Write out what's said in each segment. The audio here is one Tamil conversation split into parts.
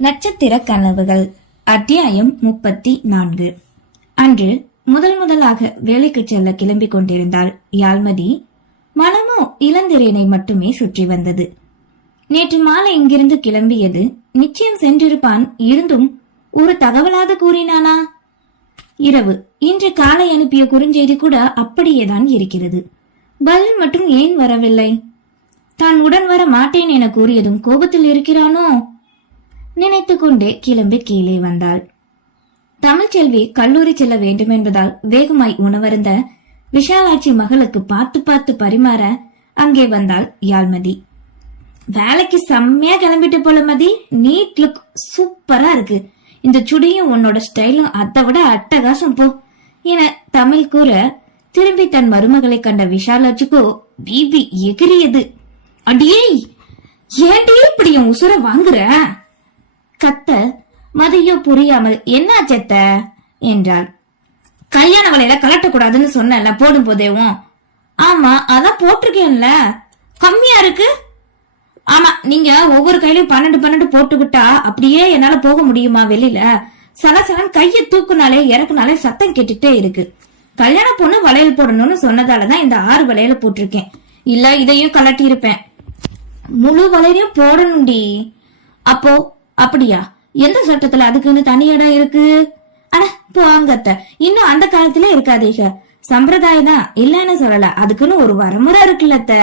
நட்சத்திர கனவுகள் அத்தியாயம் 34. அன்று முதலாக வேலைக்கு செல்ல கிளம்பிக் கொண்டிருந்தாள் யாழ்மதி. மனமோ இளந்திரேனை மட்டுமே சுற்றி வந்தது. நேற்று மாலை இங்கிருந்து கிளம்பியது. நிச்சயம் சென்றிருப்பான். இருந்தும் ஒரு தகவலாவது கூறினானா? இரவு இன்று காலை அனுப்பிய குறுஞ்செய்தி கூட அப்படியேதான் இருக்கிறது. பதில் மட்டும் ஏன் வரவில்லை? தான் உடன் வர மாட்டேன் என கூறியதும் கோபத்தில் இருக்கிறானோ? நினைத்துக் கொண்டே கிளம்பி கீழே வந்தாள். தமிழ்ச்செல்வி கல்லூரி செல்ல வேண்டும் என்பதால் வேகமாய் உணவருந்த விஷாலாட்சி மகளுக்கு பார்த்து பரிமாற அங்கே வந்தாள் யாழ்மதி. வேலைக்கு செம்மையா கிளம்பிட்டு போல மதி, நீட் லுக் சூப்பரா இருக்கு. இந்த சுடியும் உன்னோட ஸ்டைலும் அதை விட அட்டகாசம் போ என தமிழ் கூற, திரும்பி தன் மருமகளை கண்ட விஷாலாட்சிக்கோ பிபி எகிரியது. அடியே, ஏன்டி இப்படி என் உசுர வாங்குற? கத்த மதியோ புரியாமல் என்ன செத்த என்றாள். கல்யாண வலையில கலட்டக்கூடாதுன்னு சொன்ன போடும் போதேவும். ஆமா, அதான் போட்டிருக்கேன்ல, கம்மியா இருக்கு. ஆமா, நீங்க ஒவ்வொரு கையிலயும் 12 போட்டுக்கிட்டா அப்படியே என்னால போக முடியுமா வெளியில? சலசலன் கைய தூக்குனாலே இறக்குனாலே சத்தம் கேட்டுட்டே இருக்கு. கல்யாண பொண்ணு வளையல் போடணும்னு சொன்னதாலதான் இந்த 6 வளையல போட்டிருக்கேன். இல்ல இதையும் கலட்டி இருப்பேன். முழு வளையலையும் போடணும்டி. அப்போ அப்படியா? எந்த சட்டத்துல அதுக்குன்னு தனி இடம் இருக்கு? அட போங்கத்த, இன்னும் அந்த காலத்துல இருக்காதீங்க. சம்பிரதாயம் தான், இல்லன்னு சொல்லல, அதுக்குன்னு ஒரு வரமுறை இருக்குல்லத்த.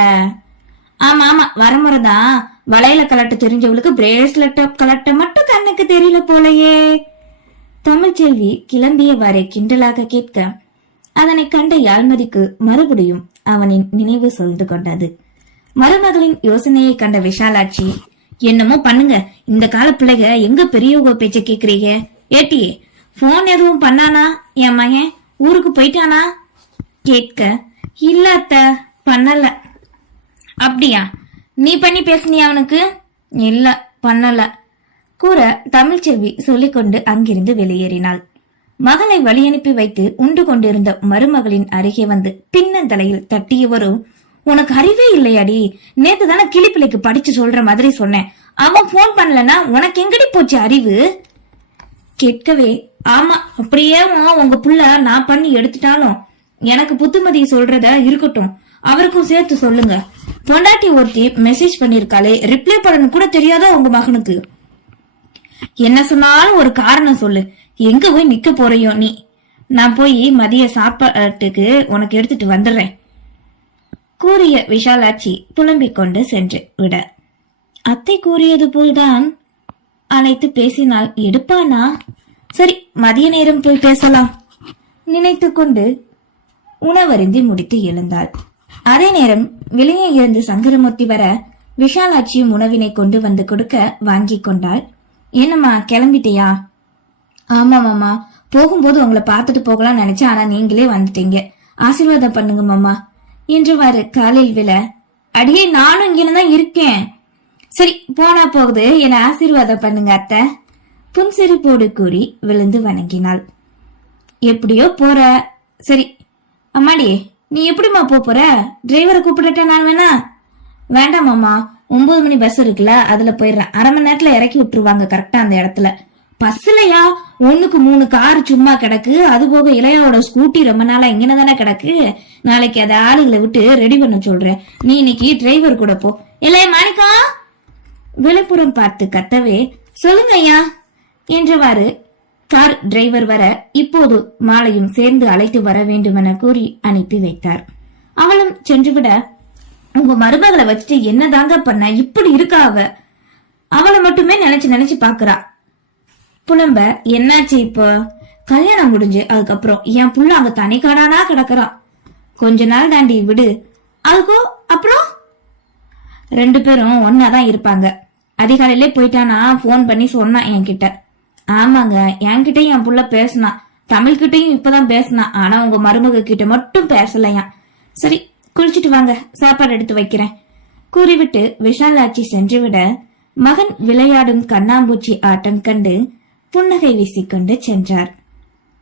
ஆமா வரமுறை தான். வளையல கலட்ட தெரிஞ்சவளுக்கு பிரேஸ்லெட் கலட்ட மட்டும் கண்ணுக்கு தெரியல போலயே. தமிழ்ச்செல்வி கிளம்பியவாறே கிண்டலாக கேட்க, அதனை கண்ட யாழ்மதிக்கு மறுபடியும் அவனின் நினைவு சொல்ந்து கொண்டது. மருமகளின் யோசனையை கண்ட விஷாலாட்சி, என்னமோ பண்ணுங்க, இந்த கால பிள்ளைக எங்க பெரியவங்க பேச்ச கேக்குறீங்க? ஏட்டியே, போன் எதுவும் பண்ணானா? என் மகன் ஊருக்கு போயிட்டானா கேட்க, இல்ல அத்த, பண்ணல. அப்படியா? நீ பண்ணி பேசுனியா அவனுக்கு? இல்ல, பண்ணல கூற தமிழ்ச்செல்வி சொல்லிக்கொண்டு அங்கிருந்து வெளியேறினாள். மகளை வழி அனுப்பி வைத்து உண்டு கொண்டிருந்த மருமகளின் அருகே வந்து பின்னந்தலையில் தட்டியவரோ, உனக்கு அறிவே இல்லையாடி? நேத்து தானே கிளிப்பிள்ளைக்கு படிச்சு சொல்ற மாதிரி சொன்னேன். அவன் போன் பண்ணலன்னா உனக்கு எங்கடி போச்சு அறிவு? கேட்கவே, ஆமா, அப்படியே உங்க புள்ள நான் பண்ணி எடுத்துட்டாலும் எனக்கு புத்துமதி சொல்றத இருக்கட்டும், அவருக்கும் சேர்த்து சொல்லுங்க. பொண்டாட்டி ஒருத்தி மெசேஜ் பண்ணிருக்காளே, ரிப்ளை பண்ணணும் கூட தெரியாதா உங்க மகனுக்கு? என்ன சொன்னாலும் ஒரு காரணம் சொல்லு. எங்க போய் நிக்க போறையோ நீ? நான் போய் மதிய சாப்பாட்டுக்கு உனக்கு எடுத்துட்டு வந்துடுறேன் கூறிய விஷாலாட்சி புலம்பிக் கொண்டு சென்று விட, அத்தை கூறியது போல்தான் அழைத்து பேசினால் எடுப்பானா? சரி, மதிய நேரம் போய் பேசலாம் நினைத்து கொண்டு உணவருந்தி முடித்து எழுந்தாள். அதே நேரம் வெளியே இருந்து சங்கரமூர்த்தி வர விஷாலாட்சியும் உணவினை கொண்டு வந்து கொடுக்க வாங்கி கொண்டாள். என்னம்மா, கிளம்பிட்டியா? ஆமா மாமா, போகும்போது உங்களை பார்த்துட்டு போகலாம் நினைச்சேன், ஆனா நீங்களே வந்துட்டீங்க. ஆசீர்வாதம் பண்ணுங்க மாமா என்றவாறு காலில் விழ, அடியே நானும் இங்கதான் இருக்கேன். சரி, போனா போகுது, என ஆசீர்வாதம் பண்ணுங்க அத்தை புன்சிரிப்போடு கூறி விழுந்து வணங்கினாள். எப்படியோ போற. சரி அம்மாடி, நீ எப்படிமா போற? டிரைவரை கூப்பிடட்ட நான் வேணா? வேண்டாம் மாமா, 9 மணி பஸ் இருக்குல்ல, அதுல போயிடுறேன். அரை மணி நேரத்துல இறக்கி விட்டுருவாங்க கரெக்டா அந்த இடத்துல. பஸ்லயா? 1க்கு 3 கார் சும்மா கிடக்கு. அது போக இளையோட ஸ்கூட்டி ரொம்ப நாளா இங்கனதானே கிடக்கு. நாளைக்கு அதை ஆளுகளை விட்டு ரெடி பண்ண சொல்றேன். நீ இன்னைக்கு டிரைவர் கூட போ. இளைய மாணிக்கா விழுப்புரம் பார்த்து கத்தவே, சொல்லுங்க ஐயா என்றவாறு கார் டிரைவர் வர, இப்போது மாலையும் சேர்ந்து அழைத்து வர வேண்டும் என கூறி அனுப்பி வைத்தார். அவளும் சென்றுவிட, உங்க மருமகளை வச்சுட்டு என்னதாங்க பண்ண? இப்படி இருக்கா அவ? அவளை மட்டுமே நினைச்சு பாக்குறா. புலம்ப, என்னாச்சு இப்போ? கல்யாணம் முடிஞ்சு அதுக்கப்புறம் என் புள்ள அங்க தனி காடானா கிடக்குறான். கொஞ்ச நாள் தாண்டி விடு. அதுக்கோ அப்புறம் 2 பேரும் ஒன்னாதான் இருப்பாங்க. அதிகாலையிலே போயிட்டானா போன் பண்ணி சொன்னான் என்கிட்ட. ஆமாங்க, என்கிட்டயும் என் புள்ள பேசினான். தமிழ்கிட்டையும் இப்பதான் பேசினான். ஆனா உங்க மருமக கிட்ட மட்டும் பேசலையா. சரி, குளிச்சுட்டு வாங்க, சாப்பாடு எடுத்து வைக்கிறேன் கூறிவிட்டு விஷாலாட்சி சென்றுவிட, மகன் விளையாடும் கண்ணாம்பூச்சி ஆட்டம் கண்டு புன்னகை வீசிக்கொண்டு சென்றார்.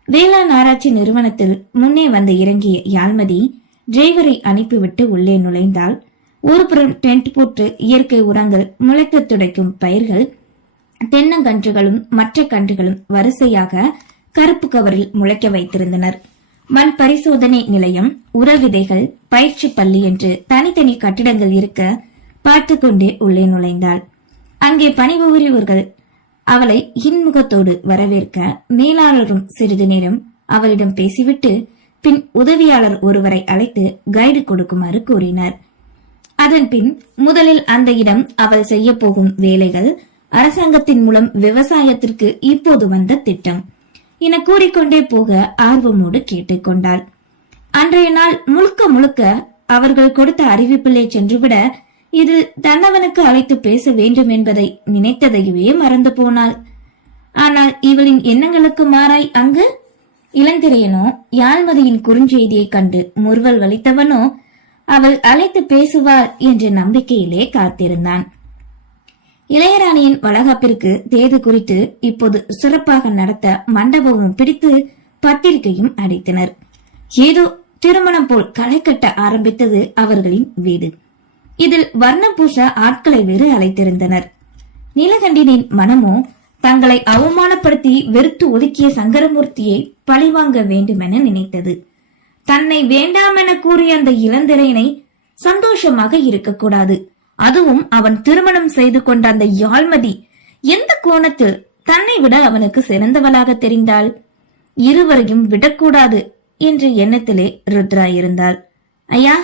வேளாண் ஆராய்ச்சி நிறுவனத்தில் முன்னே வந்து இறங்கிய யாழ்மதி டிரைவரை அனுப்பிவிட்டு உள்ளே நுழைந்தாள். ஒரு புறம் டென்ட் போட்டு இயற்கை உரங்கள், முளைக்க துடைக்கும் பயிர்கள், தென்னங்கன்றுகளும் மற்ற கன்றுகளும் வரிசையாக கருப்பு கவரில் முளைக்க வைத்திருந்தனர். மண் பரிசோதனை நிலையம், உரல் விதைகள், பயிற்சி பள்ளி என்று தனித்தனி கட்டிடங்கள் இருக்க பார்த்து கொண்டே உள்ளே நுழைந்தாள். அங்கே பணிபுரிவோர்கள் அவளை இன்முகத்தோடு வரவேற்க மேலாளரும் சிறிது நேரம் அவளிடம் பேசிவிட்டு பின் உதவியாளர் ஒருவரை அழைத்து கைடு கொடுக்குமாறு கூறினார். அதன் பின் முதலில் அந்த இடம் அவள் செய்ய போகும் வேலைகள், அரசாங்கத்தின் மூலம் விவசாயத்திற்கு இப்போது வந்த திட்டம் என கூறிக்கொண்டே போக ஆர்வமோடு கேட்டுக்கொண்டாள். அன்றைய நாள் முழுக்க முழுக்க அவர்கள் கொடுத்த அறிவிப்பிலே சென்றுவிட இதில் தன்னவனுக்கு அழைத்து பேச வேண்டும் என்பதை நினைத்ததையே மறந்து போனாள். ஆனால் இவளின் எண்ணங்களுக்கு மாறாய் அங்கு இளந்திரையனோ யாழ்மதியின் குறுஞ்செய்தியை கண்டு முறுவல் வலித்தவனோ அவள் அழைத்து பேசுவாள் என்ற நம்பிக்கையிலே காத்திருந்தான். இளையராணியின் வளகாப்பிற்கு தேதி குறித்து இப்போது சிறப்பாக நடத்த மண்டபமும் பிடித்து பத்திரிகையும் அடித்தனர். ஏதோ திருமணம் போல் களை கட்ட ஆரம்பித்தது அவர்களின் வீடு. இதில் வர்ணம் பூச ஆட்களை வேறு அழைத்திருந்தனர். நீலகண்டனின் மனமோ தங்களை அவமானப்படுத்தி வெறுத்து ஒதுக்கிய சங்கரமூர்த்தியை பழிவாங்க வேண்டுமென நினைத்தது. தன்னை வேண்டாமென கூறிய அந்த இளந்திரையனை சந்தோஷமாக இருக்கக்கூடாது. அதுவும் அவன் திருமணம் செய்து கொண்ட அந்த யாழ்மதி எந்த கோணத்தில் தன்னை விட அவனுக்கு சிறந்தவளாக தெரிந்தாள்? இருவரையும் விடக்கூடாது என்ற எண்ணத்திலே ருத்ரா இருந்தாள். ஐயா,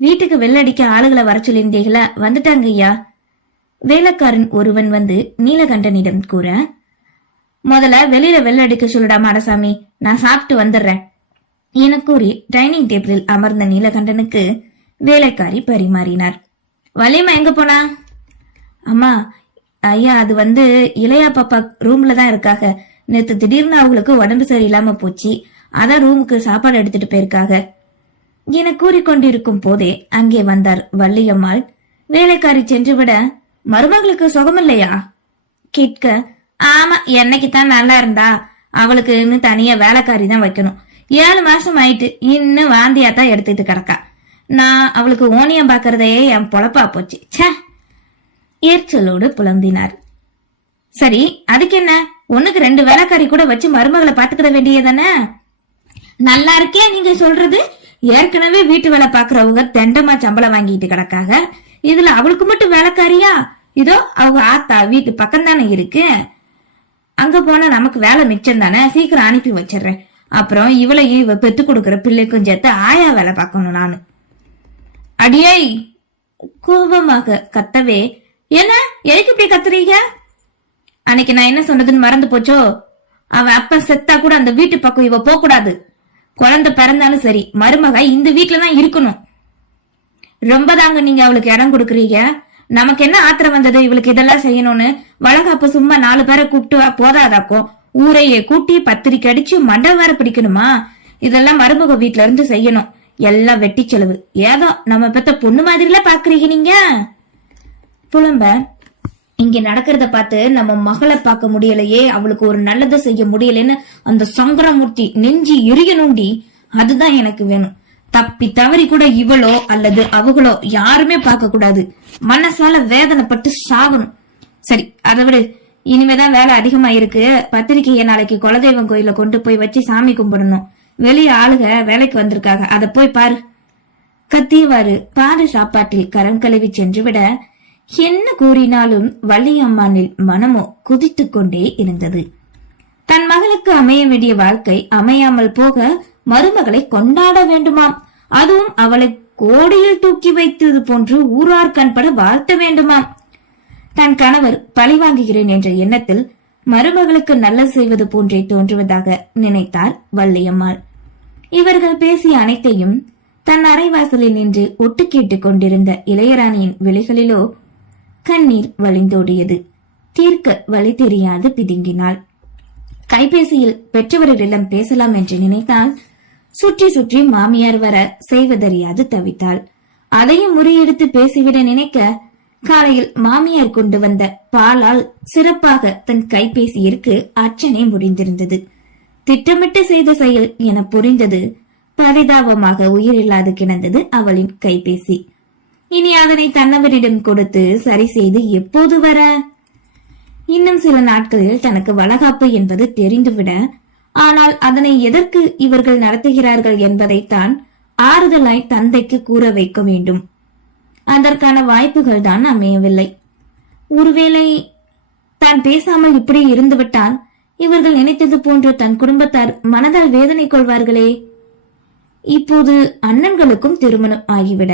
வீட்டுக்கு வெள்ளடிக்க ஆளுகளை வர சொல்லியிருந்தீங்களா? வந்துட்டாங்க ஐயா. வேலைக்காரன் ஒருவன் வந்து நீலகண்டனிடம் கூற, முதல்ல வெளியில வெள்ளடிக்க சொல்லுடா மாடசாமி, நான் சாப்பிட்டு வந்துடுறேன் என கூறி டைனிங் டேபிளில் அமர்ந்த நீலகண்டனுக்கு வேலைக்காரி பரிமாறினார். வலியம்மா எங்க போனா? அம்மா, ஐயா அது வந்து இளையா பாப்பா ரூம்ல தான் இருக்காக. நேத்து திடீர்னு அவங்களுக்கு உடம்பு சரியில்லாம போச்சு, அதான் ரூமுக்கு சாப்பாடு எடுத்துட்டு போயிருக்காக என கூறிக்கொண்டிருக்கும் போதே அங்கே வந்தார் வள்ளியம்மாள். வேலைக்காரி சென்றுவிட, மருமகளுக்கு சுகமில்லையா கேட்க, ஆமா என்னைக்குத்தான் நல்லா இருந்தா, அவளுக்கு இன்னும் தனியா வேலைக்காரி தான் வைக்கணும். 7 மாசம் ஆயிட்டு இன்னும் வாந்தியாத்தான் எடுத்துட்டு கிடக்கா. நான் அவளுக்கு ஓனியம் பாக்குறதே என் பொழப்பா போச்சு. சே, ஏற்சலோடு புலம்பினார். சரி, அதுக்கு என்ன, ஒண்ணுக்கு 2 வேலைக்காரி கூட வச்சு மருமகளை பாத்துக்கிட வேண்டியதானே? நல்லா இருக்கே நீங்க சொல்றது. ஏற்கனவே வீட்டு வேலை பாக்குறவங்க தெண்டமா சம்பளம் வாங்கிட்டு கிடக்காக, இதுல அவளுக்கு மட்டும் வேலைக்காரியா? இதோ அவங்க ஆத்தா வீட்டு பக்கம் தானே இருக்கு, அங்க போனா நமக்கு வேலை மிச்சம் தானே, சீக்கிரம் அனுப்பி வச்சிடுறேன். அப்புறம் இவளையும் இவ பெத்து கொடுக்கற பிள்ளைக்கும் சேர்த்து ஆயா வேலை பார்க்கணும் நானு. அடியை கோபமாக கத்தவே, என்ன எதுக்கு இப்படி கத்துறீங்க? அன்னைக்கு நான் என்ன சொன்னதுன்னு மறந்து போச்சோ? அவன் அப்ப செத்தா கூட அந்த வீட்டு பக்கம் இவ போக கூடாது. குழந்தை பிறந்தாலும் சரி, மருமக இந்த வீட்டுலதான் இருக்கணும். ரொம்ப தாங்க நீங்க அவளுக்கு இடம் கொடுக்குறீங்க. நமக்கு என்ன ஆத்திரம் வந்தது இவளுக்கு இதெல்லாம் செய்யணும்னு? வளகாப்பு சும்மா 4 பேரை கூப்பிட்டு போதாதாக்கும், ஊரையே கூட்டி பத்திரிக்கை அடிச்சு மண்டபம் வேற பிடிக்கணுமா? இதெல்லாம் மருமக வீட்டுல இருந்து செய்யணும். எல்லாம் வெட்டி செலவு. ஏதோ நம்ம பெத்த பொண்ணு மாதிரில பாக்குறீங்க நீங்க. புலம்ப, இங்க நடக்கிறத பார்த்து நம்ம மகளை பார்க்க முடியலையே, அவளுக்கு ஒரு நல்லதை செய்ய முடியலன்னு அந்த சங்கரமூர்த்தி நெஞ்சி எரியணும்டி. அதுதான் எனக்கு வேணும். தப்பி தவறி கூட இவளோ அல்லது அவங்களோ யாருமே பார்க்க கூடாது. மனசால வேதனைப்பட்டு சாகணும். சரி, அதை விட இனிமேதான் வேலை அதிகமா இருக்கு. பத்திரிகையை நாளைக்கு குலதெய்வம் கோயில கொண்டு போய் வச்சு சாமி கும்பிடணும். வெளியே ஆளுக வேலைக்கு வந்திருக்காங்க, அத போய் பாரு. கத்தியவாறு பாடு சாப்பாட்டில் கரம் கழுவி சென்று விட, என்ன கூறினாலும் வள்ளியம்மானில் மனமோ குதித்துக் கொண்டே இருந்தது. தன் மகளுக்கு அமைய வேண்டிய வாழ்க்கை அமையாமல் போக மருமகளை கொண்டாட வேண்டுமாம். அதுவும் அவளை கோடியில் தூக்கி வைத்தது போன்று ஊரார் கண்பட வாழ்த்த வேண்டுமாம். தன் கணவர் பழிவாங்குகிறேன் என்ற எண்ணத்தில் மருமகளுக்கு நல்லது செய்வது போன்றே தோன்றுவதாக நினைத்தார் வள்ளியம்மாள். இவர்கள் பேசிய அனைத்தையும் தன் அரைவாசலில் நின்று ஒட்டு கேட்டுக் கொண்டிருந்த இளையராணியின் விழிகளிலோ கண்ணீர் வழிந்தோடியது. தீர்க்க வழி தெரியாது பிதுங்கினாள். கைபேசியில் பெற்றவர்களிடம் பேசலாம் என்று நினைத்தால் சுற்றி சுற்றி மாமியார் வர செய்வதறியாது தவித்தாள். அதையும் முறியெடுத்து பேசிவிட நினைக்க காலையில் மாமியார் கொண்டு வந்த பாலால் சிறப்பாக தன் கைபேசியிற்கு அர்ச்சனை முடிந்திருந்தது. திட்டமிட்டு செய்த செயல் என புரிந்தது. பரிதாபமாக உயிரில்லாது கிடந்தது அவளின் கைபேசி. இனி அதனை தன்னவரிடம் கொடுத்து சரி செய்து எப்போது வர? இன்னும் சில நாட்களில் தனக்கு வளகாப்பு என்பது தெரிந்துவிட, ஆனால் அதனை எதற்கு இவர்கள் நடத்துகிறார்கள் என்பதைத்தான் ஆறுதலாய் தந்தைக்கு கூற வைக்க வேண்டும். அதற்கான வாய்ப்புகள் தான் அமையவில்லை. ஒருவேளை தான் பேசாமல் இப்படி இருந்துவிட்டால் இவர்கள் நினைத்தது போன்று தன் குடும்பத்தார் மனதால் வேதனை கொள்வார்களே. இப்போது அண்ணன்களுக்கும் திருமணம் ஆகிவிட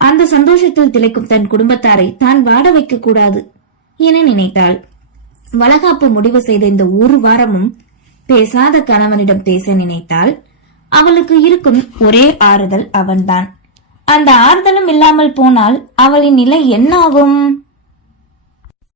அந்த சந்தோஷத்தில் திளைக்கும் தன் குடும்பத்தாரை தான் வாட வைக்க கூடாது என நினைத்தாள். வளகாப்பு முடிவு செய்த இந்த ஒரு வாரமும் பேசாத கணவனிடம் பேச நினைத்தாள். அவளுக்கு இருக்கும் ஒரே ஆறுதல் அவன்தான். அந்த ஆறுதலும் இல்லாமல் போனால் அவளின் நிலை என்ன ஆகும்?